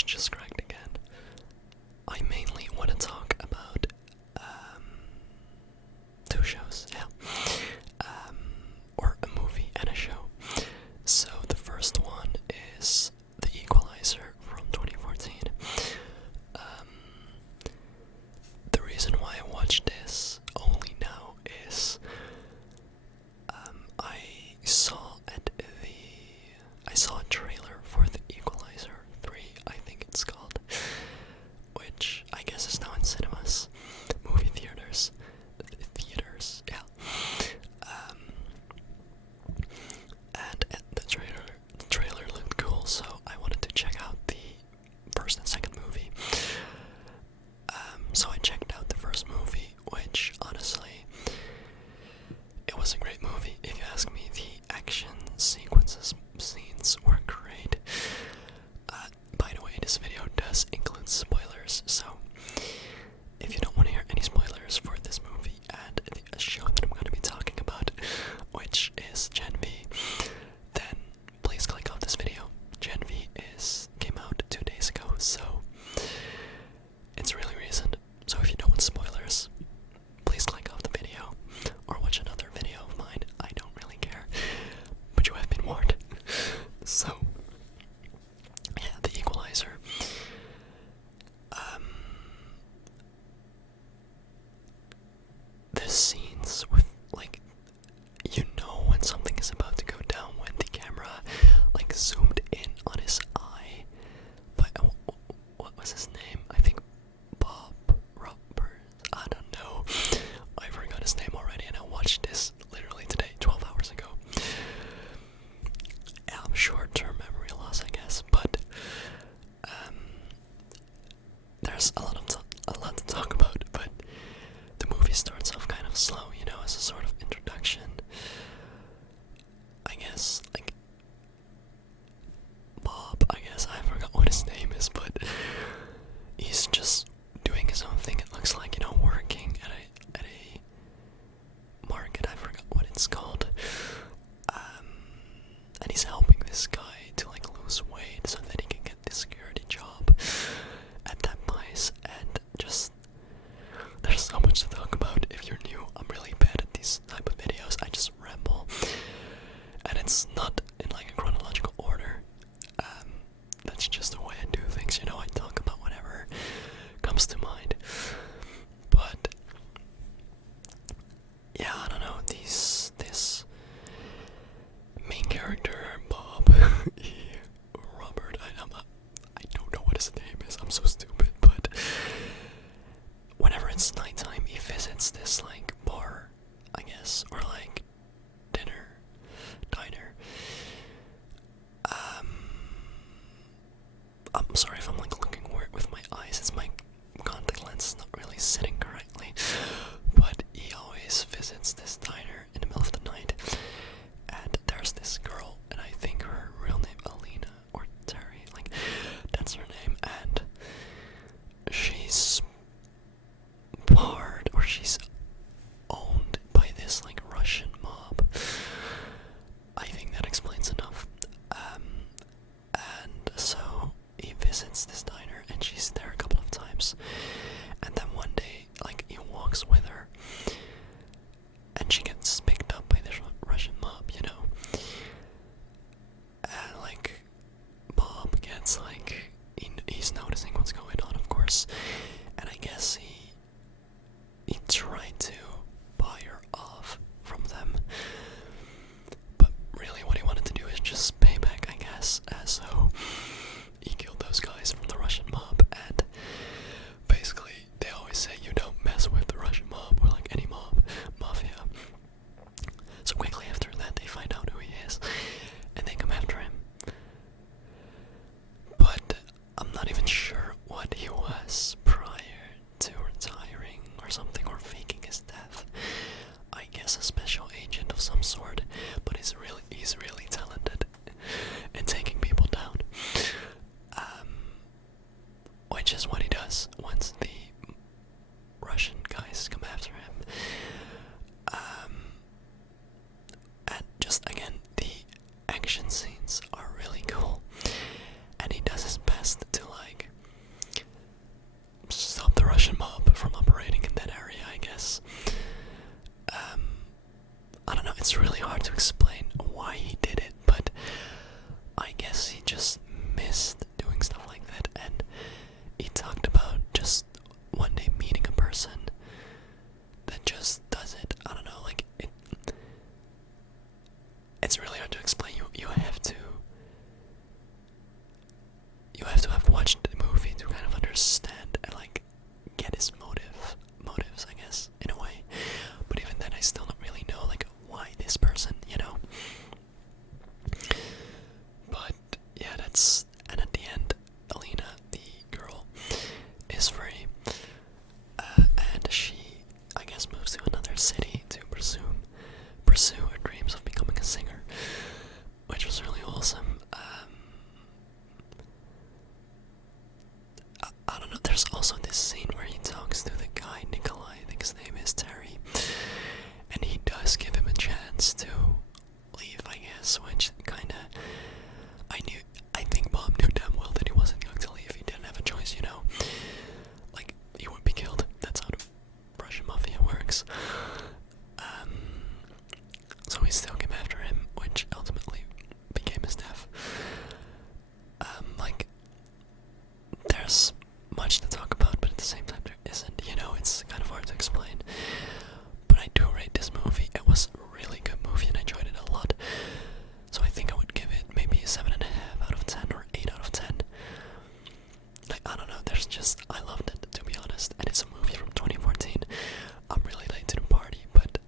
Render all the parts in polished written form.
voice just cracked again. I mainly want to talk about two shows, yeah. Or a movie and a show. So the first one is The Equalizer from 2014. The reason why I watched this only now is I saw a trailer for The Equalizer 3, I think it's called, which I guess is now in cinemas, movie theaters, yeah. And the trailer looked cool, so I wanted to check out the first and second movie. So I checked out the first movie, which honestly, it was a great movie. If you ask me, the action scenes were great. By the way, this video does include spoilers, so if you don't want to hear any spoilers for this movie and the show that I'm going to be talking about, which is Gen V, then please click off this video. Gen V came out 2 days ago, so it's really recent. So if you don't want spoilers, please click off the video or watch another video of mine. I don't really care, but you have been warned. So yeah, The Equalizer. The scenes with, like, you know when something is about to go down when the camera like zoomed in on his eye. But what was his name? I think Bob Robert. I don't know. I forgot his name already, and I watched this literally today, 12 hours ago. Yeah, short-term memory loss, I guess. But there's a lot to talk about. But the movie starts off kind of slow, you know, as a sort of introduction. I guess, like, Bob, I forgot what his name is, but he's just doing his own thing, it looks like, you know, working at a market, I forgot what it's called, and he's helping this guy to, like, lose weight so that he can get the security job at that place, and just, there's so much to talk about. If you're new, I'm really bad at these type of videos, I just ramble, and it's not in, like, a chronological order. That's just the way I do things, you know, I talk about whatever comes to mind. But yeah, I don't know, this main character, Bob, Robert, I don't know what his name is, I'm so stupid, but whenever it's nighttime, he visits this, like, bar, I guess, or, like, diner. I'm sorry if I'm, like, looking weird with my eyes, it's my contact lens is not really sitting correctly, but he always visits this diner in the middle of the night, and there's this girl, and I think her real name, Alina, or Terry, like, that's her name, and she's part, or she's owned by this, like, Russian mob. I think that explains enough. And so he visits this diner, and she's there a couple of times, and then one day, like, he walks with her, and she gets picked up by this Russian mob, you know, and, like, Bob gets, like, he's noticing what's going on, of course, and I guess he tried to buy her off from them, but really what he wanted to do is just pay back, I guess, so he killed those guys from the Russian mob, and basically they always say you don't mess with the Russian mob, or, like, any mafia. So quickly after that they find out who he is, and they come after him. But I'm not even sure what he was prior to retiring or something, or faking his death. I guess a special agent of some sort, but he's really talented in taking people down. Which is what he does once the Russian guys come after him. And just again, the action scenes are really cool, and he does his best to, like, you have to have watched the movie to kind of understand and like get his motives, I guess, in a way. But even then, I still don't really know like why this person, you know. But yeah, that's, and at the end, Alina, the girl, is free, and she, I guess, moves to another city to pursue her dreams of becoming a singer, which was really awesome. I don't know. There's also this scene where he talks to the guy Nikolai, I think his name is Terry, and he does give him a chance to leave, I guess, which kind of, I think Bob knew damn well that he wasn't going to leave. He didn't have a choice, you know. Like, he would be killed. That's how the Russian mafia works. So he still came after him, which ultimately became his death. Like, there's much to talk about, but at the same time there isn't, you know, it's kind of hard to explain. But I do rate this movie. It was a really good movie and I enjoyed it a lot. So I think I would give it maybe a 7.5 out of 10 or 8 out of 10. Like, I don't know, there's just, I loved it, to be honest. And it's a movie from 2014. I'm really late to the party, but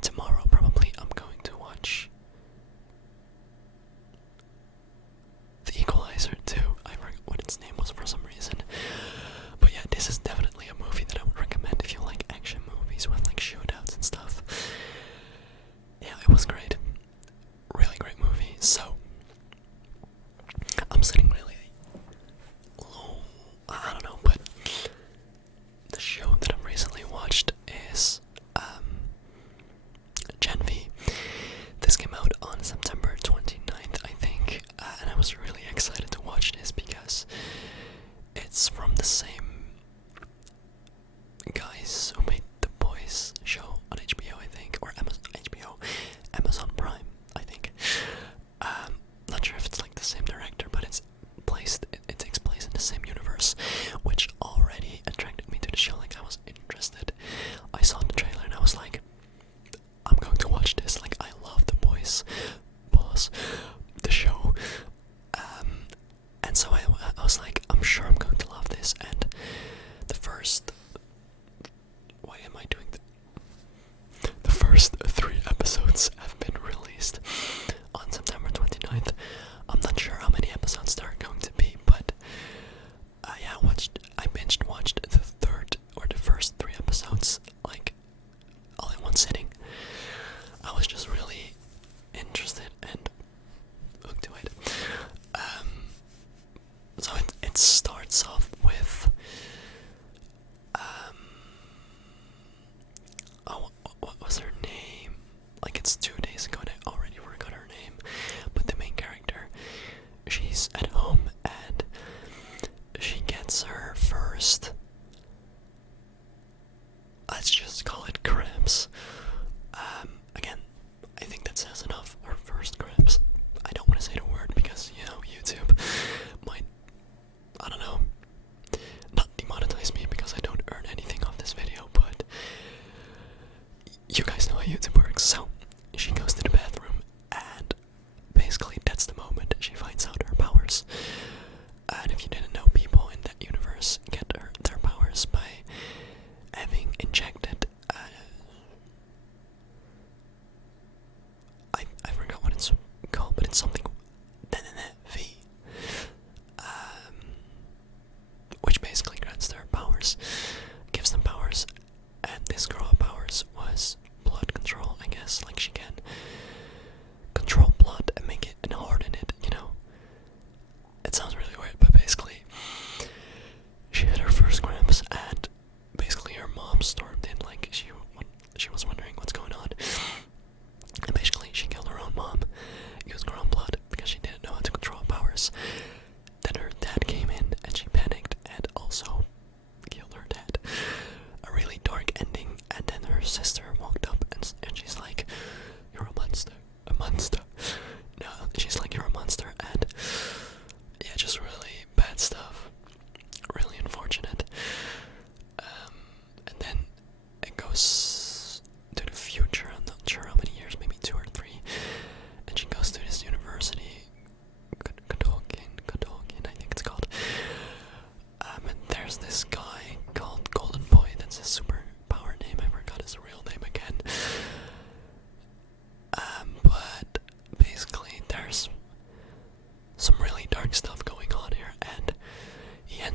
tomorrow probably I'm going to watch The Equalizer 2. I forgot what its name was for some reason. But yeah, this is definitely a movie that I would recommend if you like action movies with like shootouts and stuff. Yeah, it was great. Really great movie. So, I'm sitting really low. I don't know, but the show that I've recently watched is Gen V. This came out on September 29th, I think, and I was really excited to watch this because it's from the same guys who made The Boys show on HBO, I think, or Amazon Prime, I think. Not sure if it's like the same director, but it takes place in the same universe, which already attracted me to the show. Like, I was interested. I saw the trailer and I was like, I'm going to watch this. Like, I love The Boys, the show. And so I was like, I'm sure I'm going to love this. And the first,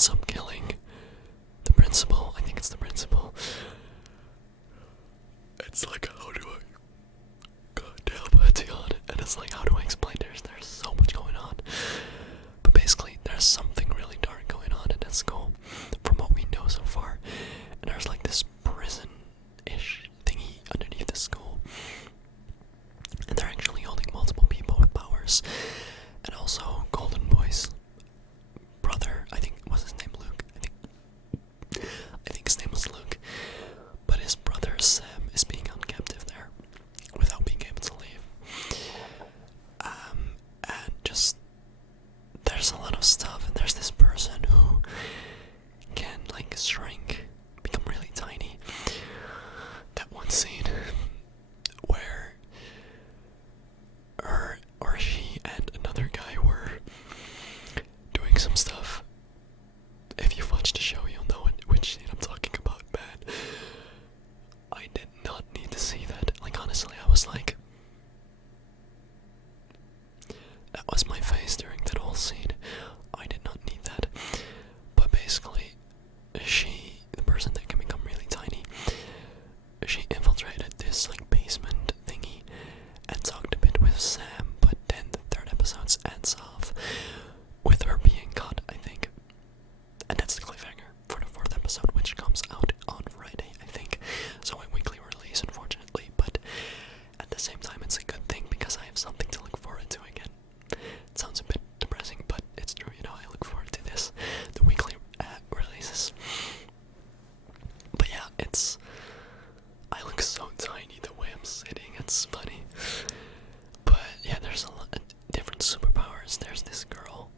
ends up killing the principal. I think it's the principal. It's like, how do I? God damn it, God. And it's like, how do I explain? There's so much going on. But basically, there's something really dark going on at that school, from what we know so far. And there's like this prison-ish thingy underneath the school. And they're actually holding multiple people with powers. And also, Golden Boy's brother, I think, was his name Luke? I think his name was Luke. But his brother Sam is being held captive there without being able to leave. And just there's a lot of stuff, and there's this person who can like shrink, become really tiny. That one scene where her or she and another guy were doing some stuff. If you've watched the show, you'll know which scene I'm talking about, man. I did not need to see that. Like, honestly, I was like, that was my face during that whole scene. I did not need that. But basically, the person that can become really tiny, she infiltrated this like basement thingy and talked a bit with Sam, but then the third episode ends off with her being caught, I think. And that's the cliffhanger for the fourth episode, which comes out on Friday, I think. So a weekly release, unfortunately, but at the same time it's a good thing because I have something to look forward to again. It sounds a bit depressing, but it's true, you know, I look forward to this, the weekly releases. But yeah, I look so tiny the way I'm sitting, it's funny. But yeah, there's a lot of different superpowers. There's this girl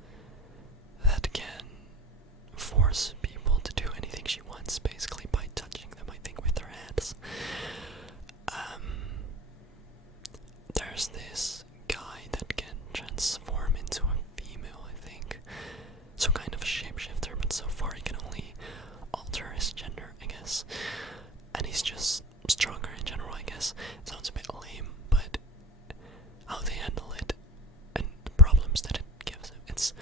that can force people to do anything she wants, basically by touching them, I think, with her hands. There's this guy that can transform into a female, I think. So kind of a shapeshifter, but so far he can only alter his gender, I guess. And he's just stronger in general, I guess. It sounds a bit lame, but how they handle it and the problems that it gives him, it's